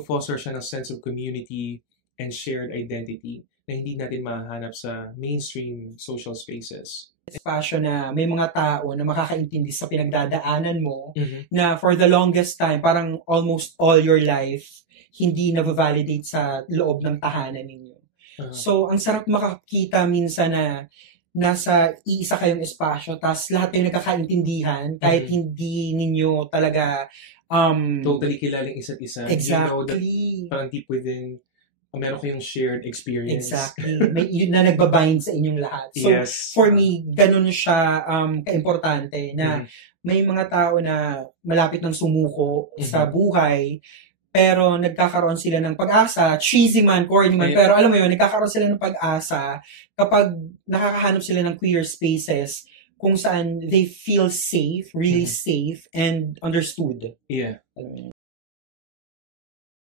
foster siya ng sense of community and shared identity na hindi natin mahanap sa mainstream social spaces. Espasyo na may mga tao na makakaintindi sa pinagdadaanan mo na for the longest time, parang almost all your life, hindi na-validate sa loob ng tahanan ninyo. So, ang sarap makakita minsan na nasa iisa kayong espasyo, tapos lahat kayo nagkakaintindihan, kahit hindi ninyo talaga totally kilaling isa't isa. Exactly. You know that parang deep within, meron kayong shared experience. Exactly. Yun na nagbabind sa inyong lahat. So, yes. For me, ganun siya kaimportante na may mga tao na malapit ng sumuko sa buhay, pero nagkakaroon sila ng pag-asa, cheesy man, corny man, pero alam mo yun, nagkakaroon sila ng pag-asa kapag nakakahanap sila ng queer spaces kung saan they feel safe, really safe, and understood. Yeah.